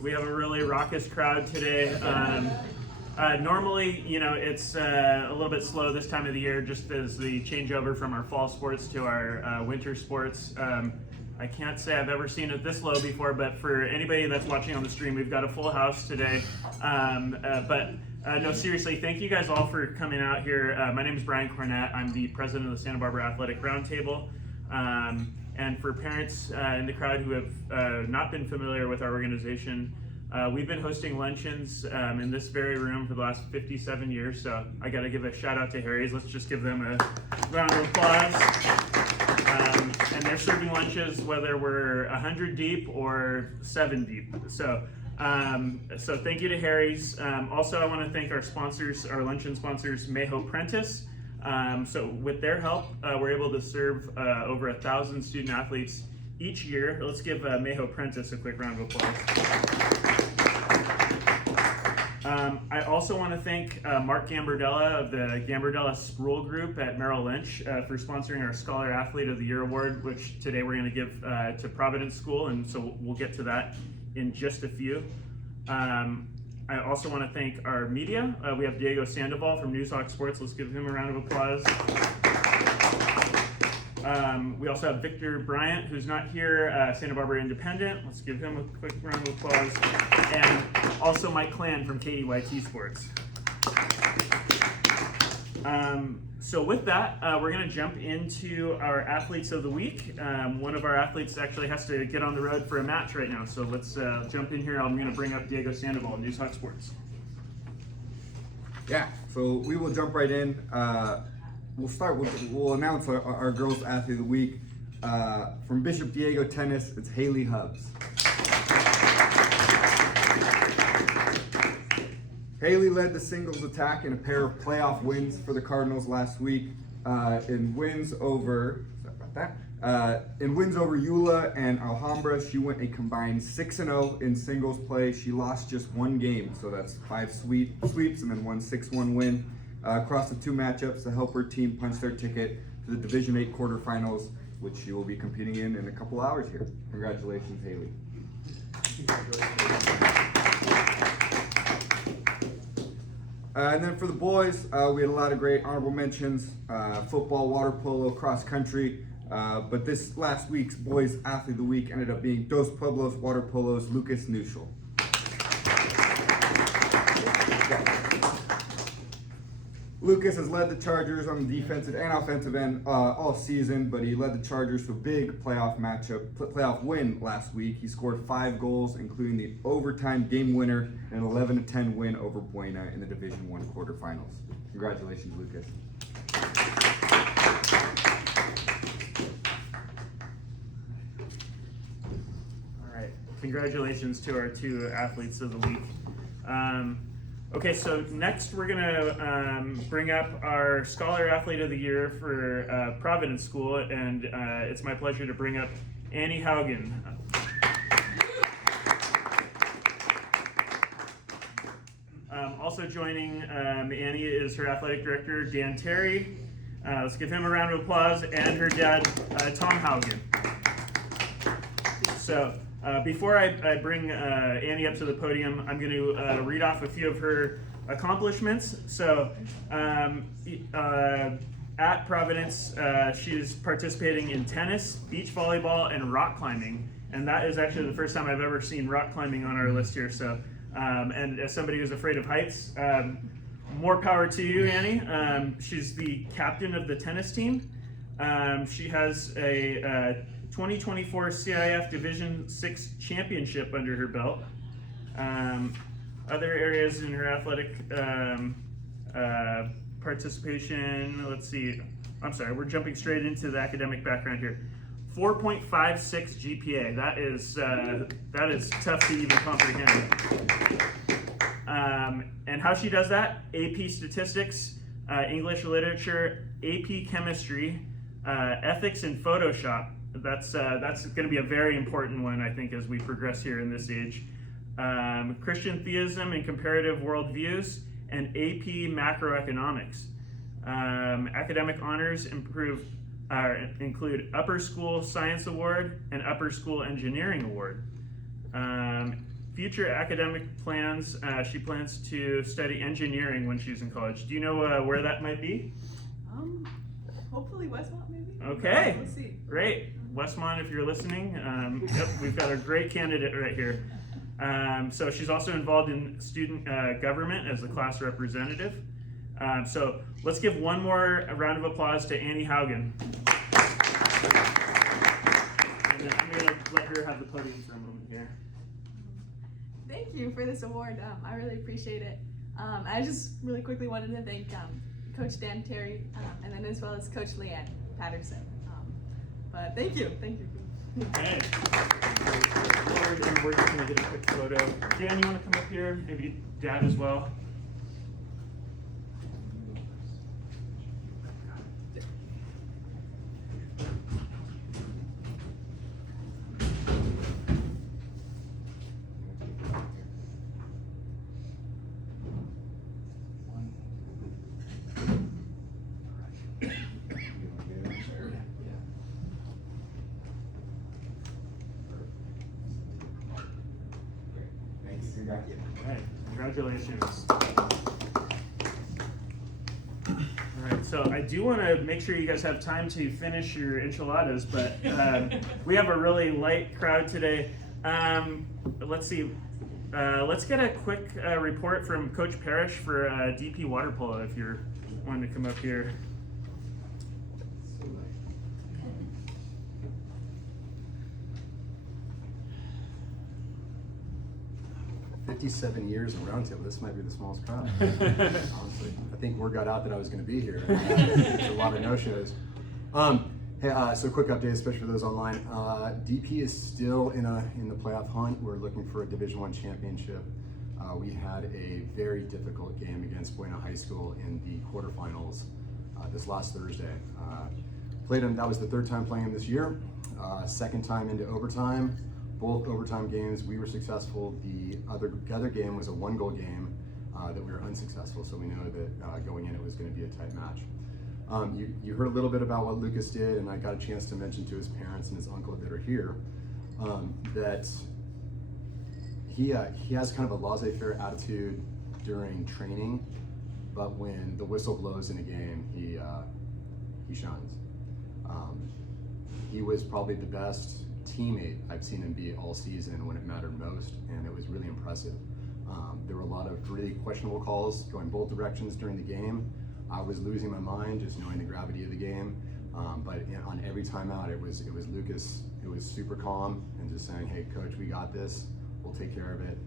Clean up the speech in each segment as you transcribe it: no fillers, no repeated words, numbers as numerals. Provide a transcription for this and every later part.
We have a really raucous crowd today. Normally, it's a little bit slow this time of the year, just as the changeover from our fall sports to our winter sports. I can't say I've ever seen it this low before, but for anybody that's watching on the stream, we've got a full house today. No, seriously, thank you guys all for coming out here. My name is Brian Cornett. I'm the president of the Santa Barbara Athletic Roundtable. And for parents in the crowd who have not been familiar with our organization, we've been hosting luncheons in this very room for the last 57 years. So I got to give a shout out to Harry's. Let's just give them a round of applause. And they're serving lunches whether we're 100 deep or 7 deep. So thank you to Harry's. Also, I want to thank our sponsors, our luncheon sponsors, Mayho Prentice. So with their help, we're able to serve over 1,000 student athletes each year. Let's give Mayho Prentice a quick round of applause. I also want to thank Mark Gambardella of the Gambardella Sproul Group at Merrill Lynch for sponsoring our Scholar Athlete of the Year Award, which today we're going to give to Providence School, and so we'll get to that in just a few. I also want to thank our media. We have Diego Sandoval from Newshawk Sports. Let's give him a round of applause. We also have Victor Bryant, who's not here, Santa Barbara Independent. Let's give him a quick round of applause. And also Mike Clan from KEYT Sports. So with that, we're going to jump into our athletes of the week. One of our athletes actually has to get on the road for a match right now. So let's jump in here. I'm going to bring up Diego Sandoval of Newshawk Sports. Yeah, so we will jump right in. We'll announce our girls athlete of the week. From Bishop Diego Tennis, it's Haley Hubbs. Haley led the singles attack in a pair of playoff wins for the Cardinals last week. In wins over Eula and Alhambra, she went a combined 6-0 in singles play. She lost just one game, so that's 5 sweeps and then one 6-1 win. Across the 2 matchups to help her team punch their ticket to the Division VIII quarterfinals, which she will be competing in a couple hours here. Congratulations, Haley. And then for the boys, we had a lot of great honorable mentions, football, water polo, cross country. But this last week's boys athlete of the week ended up being Dos Pueblos Water Polo's Lucas Nuschel. Lucas has led the Chargers on the defensive and offensive end all season, but he led the Chargers to a big playoff win last week. He scored 5 goals, including the overtime game winner and an 11-10 win over Buena in the Division I quarterfinals. Congratulations, Lucas. All right, congratulations to our 2 athletes of the week. Okay, so next we're going to bring up our Scholar Athlete of the Year for Providence School, and it's my pleasure to bring up Annie Haugen. Also joining Annie is her athletic director, Dan Terry. Let's give him a round of applause, and her dad, Tom Haugen. So, before I bring Annie up to the podium, I'm going to read off a few of her accomplishments. So, at Providence, she's participating in tennis, beach volleyball, and rock climbing. And that is actually the first time I've ever seen rock climbing on our list here. So, and as somebody who's afraid of heights, more power to you, Annie. She's the captain of the tennis team. She has a 2024 CIF Division VI championship under her belt. Other areas in her athletic participation, let's see. I'm sorry, we're jumping straight into the academic background here. 4.56 GPA. That is tough to even comprehend. And how she does that? AP Statistics, English Literature, AP Chemistry, Ethics and Photoshop. That's going to be a very important one, I think, as we progress here in this age. Christian Theism and Comparative Worldviews, and AP Macroeconomics. Academic honors include Upper School Science Award and Upper School Engineering Award. future academic plans, she plans to study engineering when she's in college. Do you know where that might be? Hopefully Westmont, maybe. Okay, We'll see. great. Westmont, if you're listening, yep, we've got a great candidate right here. So she's also involved in student government as a class representative. So let's give one more round of applause to Annie Haugen. And then I'm going to let her have the podium for a moment here. Thank you for this award. I really appreciate it. I just really quickly wanted to thank Coach Dan Terry and then as well as Coach Leanne Patterson. But thank you. Okay. Lord, and we're just going to get a quick photo. Dan, you want to come up here? Maybe Dad as well. All right, congratulations. All right, so I do want to make sure you guys have time to finish your enchiladas, but we have a really light crowd today. Let's see. Let's get a quick report from Coach Parrish for DP water polo if you're wanting to come up here. 57 years in Roundtable, this might be the smallest crowd. Honestly, I think word got out that I was going to be here. There's a lot of no-shows. So quick update, especially for those online. DP is still in the playoff hunt. We're looking for a Division I championship. We had a very difficult game against Bueno High School in the quarterfinals this last Thursday. Played them. That was the third time playing them this year. Second time into overtime. Both overtime games, we were successful. The other game was a one-goal game that we were unsuccessful, so we know that going in it was going to be a tight match. You heard a little bit about what Lucas did, and I got a chance to mention to his parents and his uncle that are here that he has kind of a laissez-faire attitude during training, but when the whistle blows in a game, he shines. He was probably the best teammate I've seen him be all season when it mattered most, and it was really impressive. There were a lot of really questionable calls going both directions during the game. I was losing my mind just knowing the gravity of the game, but on every timeout it was Lucas who was super calm and just saying, "Hey coach, we got this, we'll take care of it."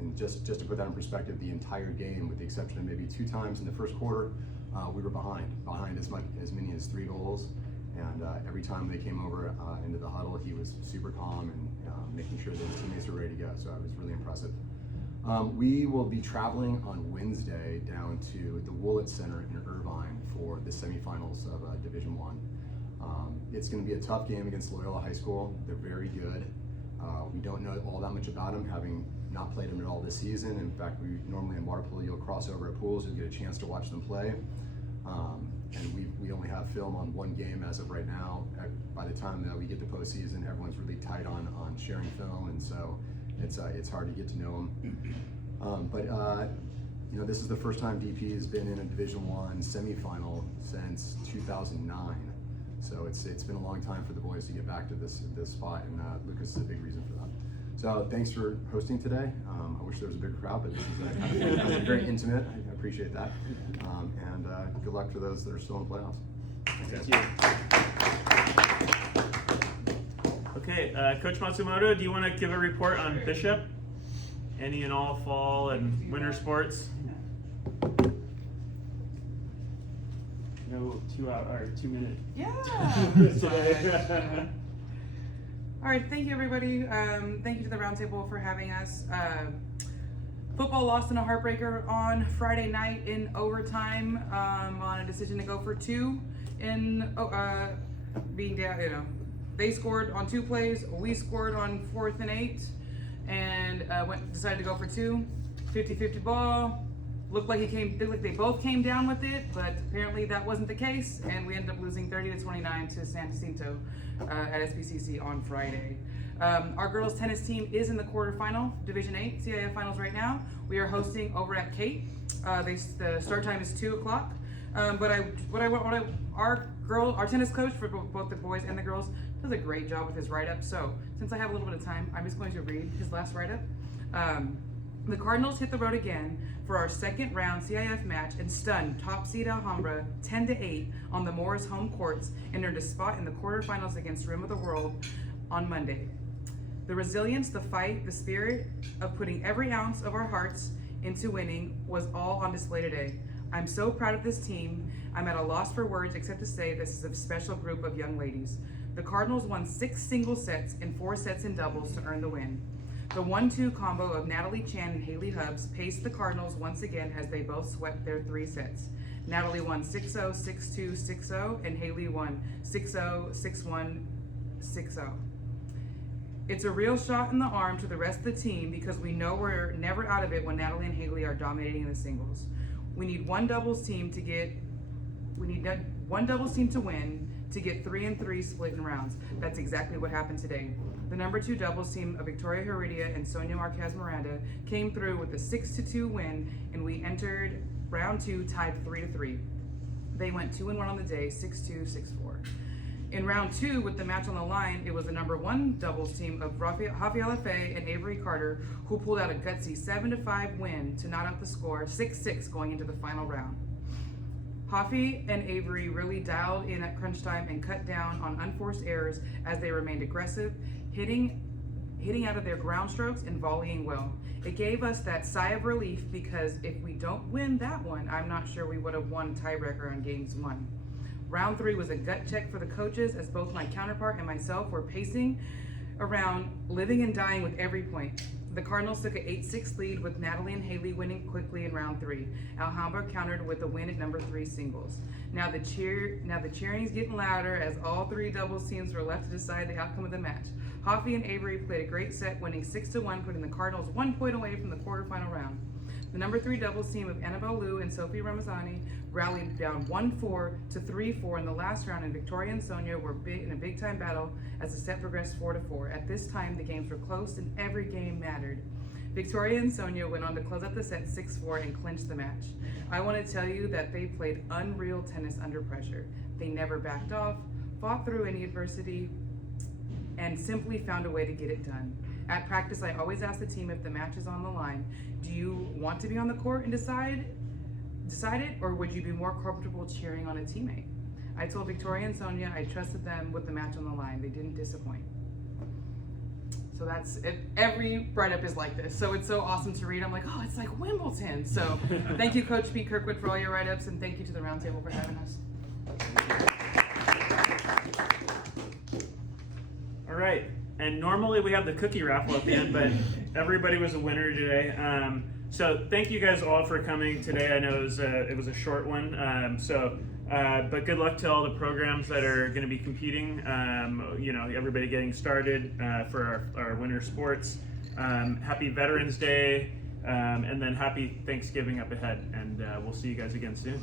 And just to put that in perspective, the entire game, with the exception of maybe 2 times in the first quarter, we were behind as many as 3 goals. And every time they came over into the huddle, he was super calm and making sure that his teammates were ready to go. So it was really impressive. We will be traveling on Wednesday down to the Woolett Center in Irvine for the semifinals of Division I. It's going to be a tough game against Loyola High School. They're very good. We don't know all that much about them, having not played them at all this season. In fact, we normally in water polo, you'll cross over at pools, you'll get a chance to watch them play. And we only have film on 1 game as of right now. By the time that we get to postseason, everyone's really tight on sharing film, and so it's hard to get to know them. But this is the first time DP has been in a Division I semifinal since 2009. So it's been a long time for the boys to get back to this spot, and Lucas is a big reason for that. So thanks for hosting today. I wish there was a bigger crowd, but this is very intimate. I appreciate that. And good luck to those that are still in the playoffs. Thank you. Okay, Coach Matsumoto, do you want to give a report on Bishop? Any and all fall and winter sports? No 2 minute. Yeah. All right, thank you everybody. Thank you to the Roundtable for having us. Football lost in a heartbreaker on Friday night in overtime on a decision to go for 2 in being down. They scored on 2 plays. We scored on 4th and 8, and decided to go for 2. 50-50 ball. looked like they both came down with it, but apparently that wasn't the case, and we ended up losing 30-29 to San Jacinto at SBCC on Friday. Our girls tennis team is in the quarterfinal, Division 8 CIF finals right now. We are hosting over at Kate. The start time is 2 o'clock. Our tennis coach for both the boys and the girls does a great job with his write-up. So since I have a little bit of time, I'm just going to read his last write-up. The Cardinals hit the road again for our second round CIF match and stunned top seed Alhambra 10-8 on the Morris home courts and earned a spot in the quarterfinals against Rim of the World on Monday. The resilience, the fight, the spirit of putting every ounce of our hearts into winning was all on display today. I'm so proud of this team. I'm at a loss for words except to say this is a special group of young ladies. The Cardinals won 6 single sets and 4 sets in doubles to earn the win. The 1-2 combo of Natalie Chan and Haley Hubbs paced the Cardinals once again as they both swept their 3 sets. Natalie won 6-0, 6-2, 6-0, and Haley won 6-0, 6-1, 6-0. It's a real shot in the arm to the rest of the team because we know we're never out of it when Natalie and Haley are dominating in the singles. We need one doubles team to win to get 3-3 split in rounds. That's exactly what happened today. The number 2 doubles team of Victoria Heredia and Sonia Marquez Miranda came through with a 6-2 win, and we entered round 2 tied 3-3. They went 2-1 on the day, 6-2, 6-4. In round 2, with the match on the line, it was the number 1 doubles team of Javier Lefebvre and Avery Carter who pulled out a gutsy 7-5 win to knot out the score 6-6 going into the final round. Javi and Avery really dialed in at crunch time and cut down on unforced errors as they remained aggressive, hitting out of their ground strokes and volleying well. It gave us that sigh of relief because if we don't win that one, I'm not sure we would have won tiebreaker on games 1. Round 3 was a gut check for the coaches as both my counterpart and myself were pacing around, living and dying with every point. The Cardinals took an 8-6 lead with Natalie and Haley winning quickly in round 3. Alhambra countered with a win at number 3 singles. Now the cheering's getting louder as all 3 doubles teams were left to decide the outcome of the match. Javi and Avery played a great set, winning 6-1, putting the Cardinals 1 point away from the quarterfinal round. The number 3 doubles team of Annabelle Liu and Sophie Ramazani rallied down 1-4 to 3-4 in the last round, and Victoria and Sonia were in a big-time battle as the set progressed 4-4. At this time, the games were close and every game mattered. Victoria and Sonia went on to close out the set 6-4 and clinch the match. I want to tell you that they played unreal tennis under pressure. They never backed off, fought through any adversity, and simply found a way to get it done. At practice, I always ask the team if the match is on the line, do you want to be on the court and decide it, or would you be more comfortable cheering on a teammate? I told Victoria and Sonia I trusted them with the match on the line. They didn't disappoint. So that's it. Every write-up is like this. So it's so awesome to read. I'm like, oh, it's like Wimbledon. So thank you, Coach Pete Kirkwood, for all your write-ups, and thank you to the Roundtable for having us. All right, and normally we have the cookie raffle at the end, but everybody was a winner today. So thank you guys all for coming today. I know it was a short one, but good luck to all the programs that are going to be competing. Everybody getting started for our winter sports. Happy Veterans Day, and then happy Thanksgiving up ahead, and we'll see you guys again soon.